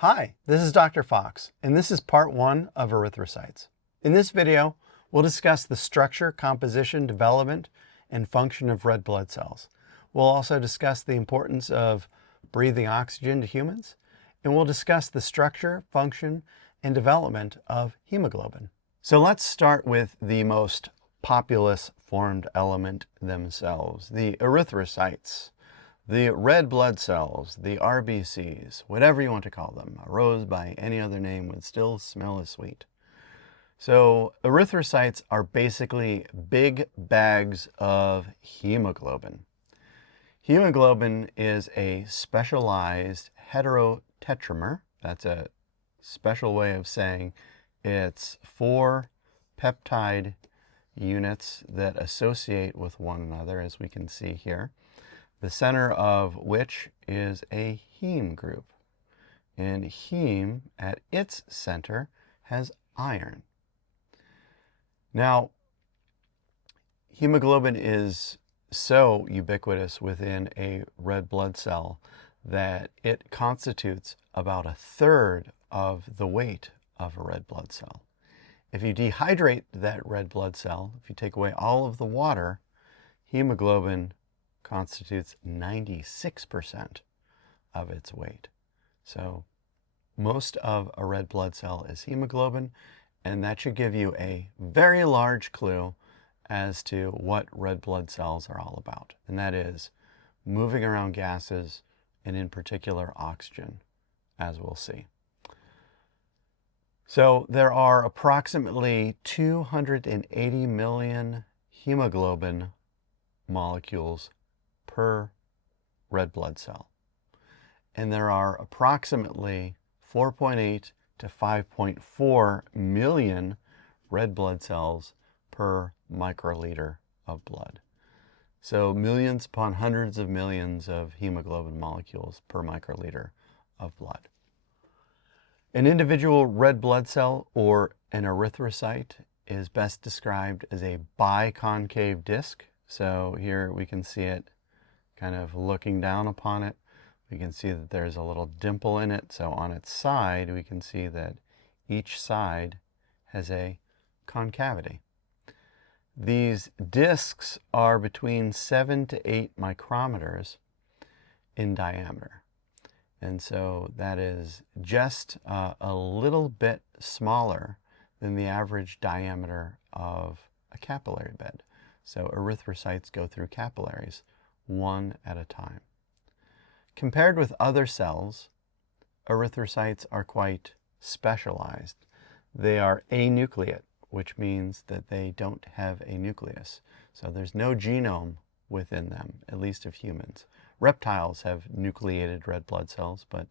Hi, this is Dr. Fox, and this is part 1 of erythrocytes. In this video, we'll discuss the structure, composition, development, and function of red blood cells. We'll also discuss the importance of breathing oxygen to humans, and we'll discuss the structure, function, and development of hemoglobin. So let's start with the most populous formed element themselves, the erythrocytes. The red blood cells, the RBCs, whatever you want to call them. A rose by any other name would still smell as sweet. So erythrocytes are basically big bags of hemoglobin. Hemoglobin is a specialized heterotetramer. That's a special way of saying it's 4 peptide units that associate with one another, as we can see here. The center of which is a heme group. And heme, at its center, has iron. Now, hemoglobin is so ubiquitous within a red blood cell that it constitutes about 1/3 of the weight of a red blood cell. If you dehydrate that red blood cell, if you take away all of the water, hemoglobin constitutes 96% of its weight. So most of a red blood cell is hemoglobin, and that should give you a very large clue as to what red blood cells are all about. And that is moving around gases, and in particular oxygen, as we'll see. So there are approximately 280 million hemoglobin molecules per red blood cell. And there are approximately 4.8 to 5.4 million red blood cells per microliter of blood. So millions upon hundreds of millions of hemoglobin molecules per microliter of blood. An individual red blood cell, or an erythrocyte, is best described as a biconcave disc. So here we can see it kind of looking down upon it. We can see that there's a little dimple in it. So on its side, we can see that each side has a concavity. These discs are between 7 to 8 micrometers in diameter. And so that is just a little bit smaller than the average diameter of a capillary bed. So erythrocytes go through capillaries one at a time. Compared with other cells, erythrocytes are quite specialized. They are anucleate, which means that they don't have a nucleus. So there's no genome within them, at least of humans. Reptiles have nucleated red blood cells, but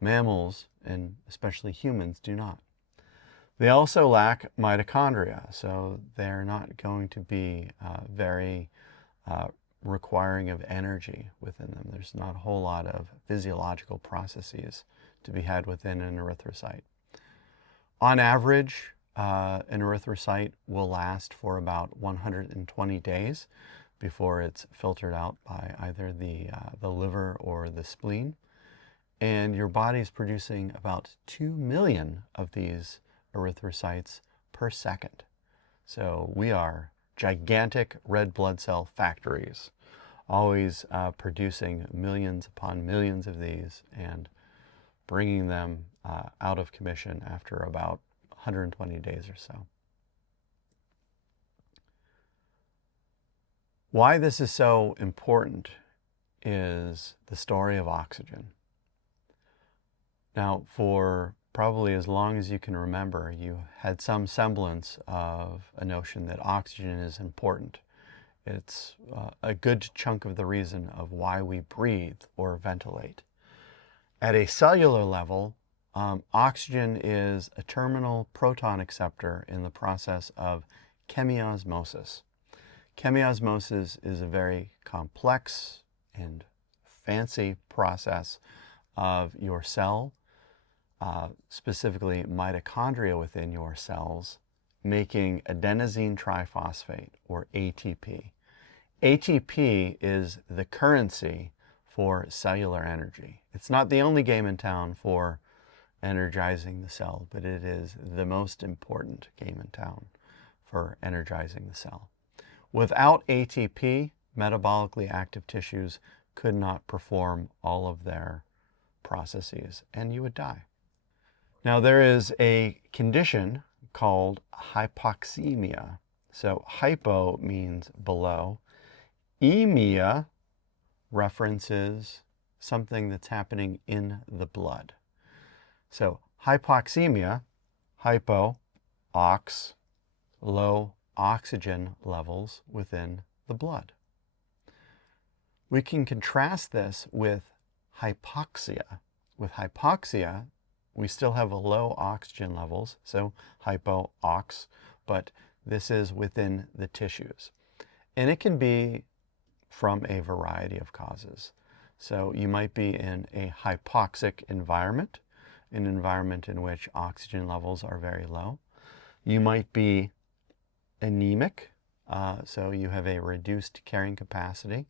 mammals, and especially humans, do not. They also lack mitochondria, so they're not going to be very requiring of energy within them. There's not a whole lot of physiological processes to be had within an erythrocyte. On average, an erythrocyte will last for about 120 days before it's filtered out by either the liver or the spleen. And your body is producing about 2 million of these erythrocytes per second. So we are gigantic red blood cell factories, always producing millions upon millions of these and bringing them out of commission after about 120 days or so. Why this is so important is the story of oxygen. Now, for probably as long as you can remember, you had some semblance of a notion that oxygen is important. It's a good chunk of the reason of why we breathe or ventilate. At a cellular level, oxygen is a terminal proton acceptor in the process of chemiosmosis. Chemiosmosis is a very complex and fancy process of your cell, specifically mitochondria within your cells, making adenosine triphosphate, or ATP. ATP is the currency for cellular energy. It's not the only game in town for energizing the cell, but it is the most important game in town for energizing the cell. Without ATP, metabolically active tissues could not perform all of their processes, and you would die. Now, there is a condition called hypoxemia. So hypo means below. Emia references something that's happening in the blood. So hypoxemia, hypo, ox, low oxygen levels within the blood. We can contrast this with hypoxia. With hypoxia, we still have low oxygen levels, so hypo-ox, but this is within the tissues. And it can be from a variety of causes. So you might be in a hypoxic environment, an environment in which oxygen levels are very low. You might be anemic, so you have a reduced carrying capacity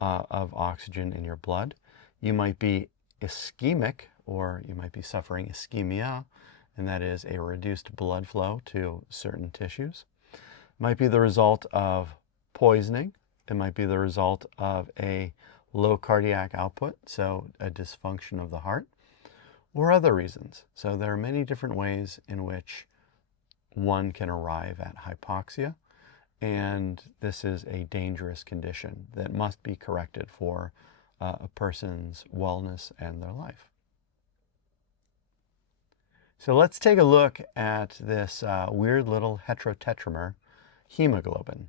of oxygen in your blood. You might be ischemic, or you might be suffering ischemia, and that is a reduced blood flow to certain tissues. It might be the result of poisoning. It might be the result of a low cardiac output, so a dysfunction of the heart, or other reasons. So there are many different ways in which one can arrive at hypoxia, and this is a dangerous condition that must be corrected for a person's wellness and their life. So let's take a look at this weird little heterotetramer, hemoglobin.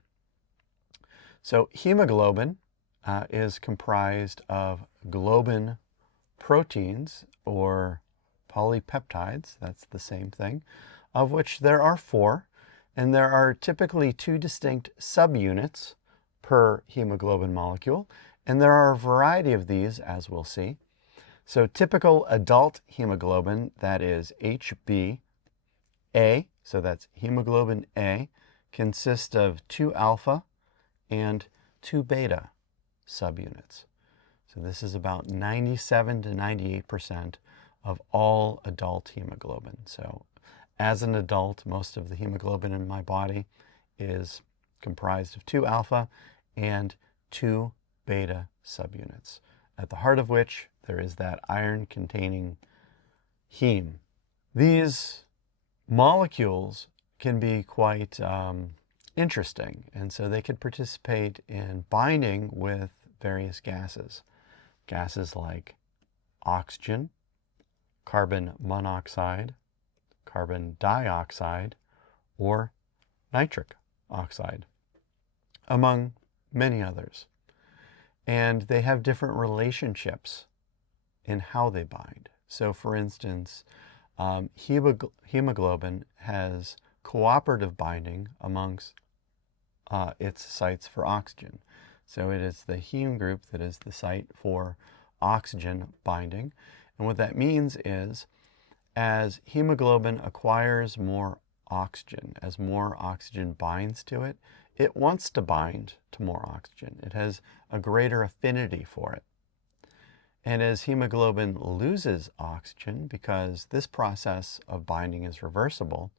So hemoglobin is comprised of globin proteins, or polypeptides, that's the same thing, of which there are 4, and there are typically 2 distinct subunits per hemoglobin molecule, and there are a variety of these, as we'll see. So typical adult hemoglobin, that is HbA, so that's hemoglobin A, consists of 2 alpha and 2 beta subunits. So this is about 97 to 98% of all adult hemoglobin. So as an adult, most of the hemoglobin in my body is comprised of 2 alpha and 2 beta subunits, at the heart of which there is that iron-containing heme. These molecules can be quite interesting, and so they could participate in binding with various gases. Gases like oxygen, carbon monoxide, carbon dioxide, or nitric oxide, among many others. And they have different relationships in how they bind. So for instance, hemoglobin has cooperative binding amongst its sites for oxygen. So it is the heme group that is the site for oxygen binding. And what that means is, as hemoglobin acquires more oxygen, as more oxygen binds to it, it wants to bind to more oxygen. It has a greater affinity for it. And as hemoglobin loses oxygen, because this process of binding is reversible,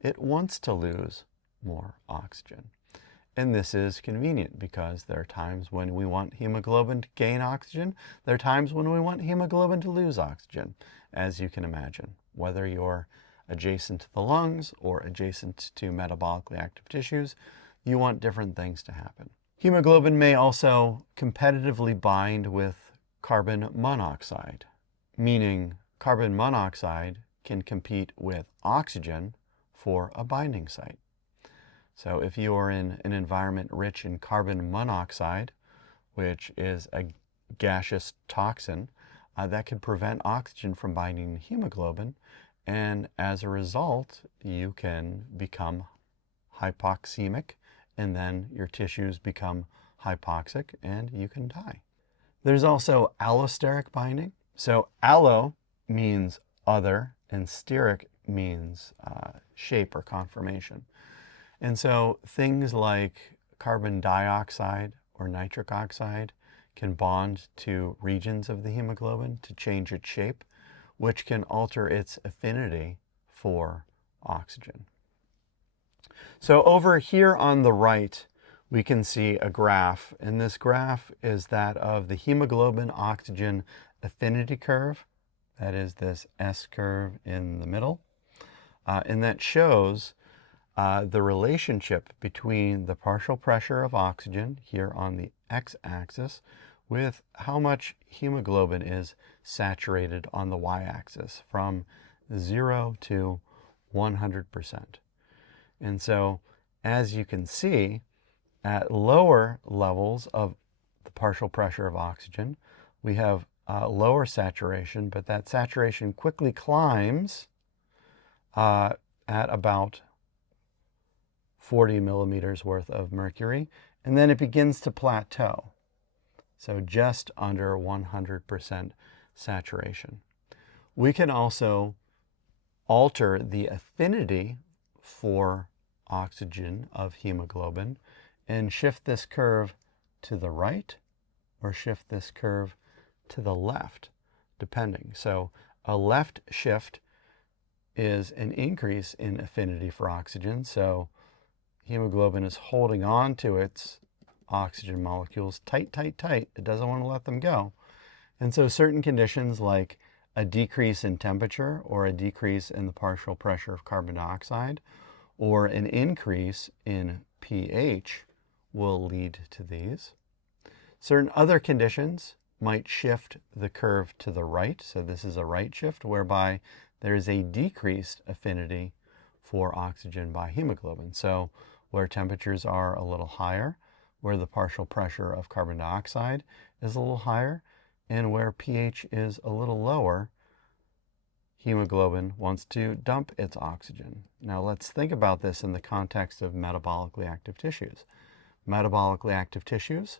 it wants to lose more oxygen. And this is convenient because there are times when we want hemoglobin to gain oxygen. There are times when we want hemoglobin to lose oxygen, as you can imagine, whether you're adjacent to the lungs or adjacent to metabolically active tissues, you want different things to happen. Hemoglobin may also competitively bind with carbon monoxide, meaning carbon monoxide can compete with oxygen for a binding site. So if you are in an environment rich in carbon monoxide, which is a gaseous toxin, that can prevent oxygen from binding to hemoglobin, and as a result, you can become hypoxemic, and then your tissues become hypoxic, and you can die. There's also allosteric binding. So allo means other, and steric means shape or conformation. And so things like carbon dioxide or nitric oxide can bond to regions of the hemoglobin to change its shape, which can alter its affinity for oxygen. So over here on the right, we can see a graph, and this graph is that of the hemoglobin oxygen affinity curve. That is this S curve in the middle. And that shows the relationship between the partial pressure of oxygen here on the x-axis with how much hemoglobin is saturated on the y-axis from 0 to 100%. And so, as you can see, at lower levels of the partial pressure of oxygen, we have lower saturation, but that saturation quickly climbs at about 40 millimeters worth of mercury, and then it begins to plateau. So just under 100% saturation. We can also alter the affinity for oxygen of hemoglobin and shift this curve to the right or shift this curve to the left, depending. So a left shift is an increase in affinity for oxygen. So hemoglobin is holding on to its oxygen molecules tight, tight, tight. It doesn't want to let them go. And so certain conditions like a decrease in temperature or a decrease in the partial pressure of carbon dioxide or an increase in pH will lead to these. Certain other conditions might shift the curve to the right. So this is a right shift whereby there is a decreased affinity for oxygen by hemoglobin. So where temperatures are a little higher, where the partial pressure of carbon dioxide is a little higher, and where pH is a little lower, hemoglobin wants to dump its oxygen. Now let's think about this in the context of metabolically active tissues. Metabolically active tissues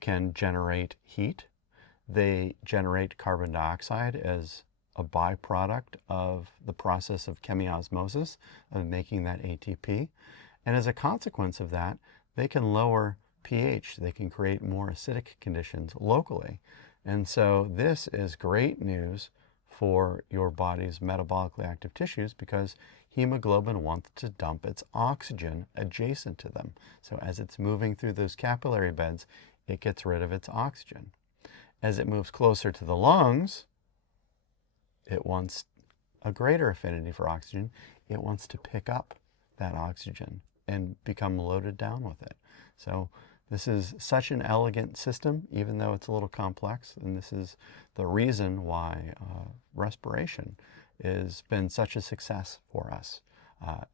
can generate heat. They generate carbon dioxide as a byproduct of the process of chemiosmosis, of making that ATP. And as a consequence of that, they can lower pH. They can create more acidic conditions locally. And so this is great news for your body's metabolically active tissues because hemoglobin wants to dump its oxygen adjacent to them. So as it's moving through those capillary beds, it gets rid of its oxygen. As it moves closer to the lungs, it wants a greater affinity for oxygen. It wants to pick up that oxygen and become loaded down with it. So this is such an elegant system, even though it's a little complex, and this is the reason why respiration has been such a success for us,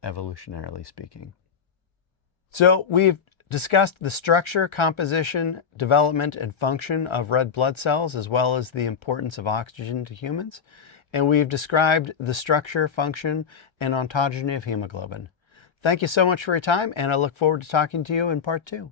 evolutionarily speaking. So we've discussed the structure, composition, development, and function of red blood cells, as well as the importance of oxygen to humans. And we've described the structure, function, and ontogeny of hemoglobin. Thank you so much for your time, and I look forward to talking to you in part 2.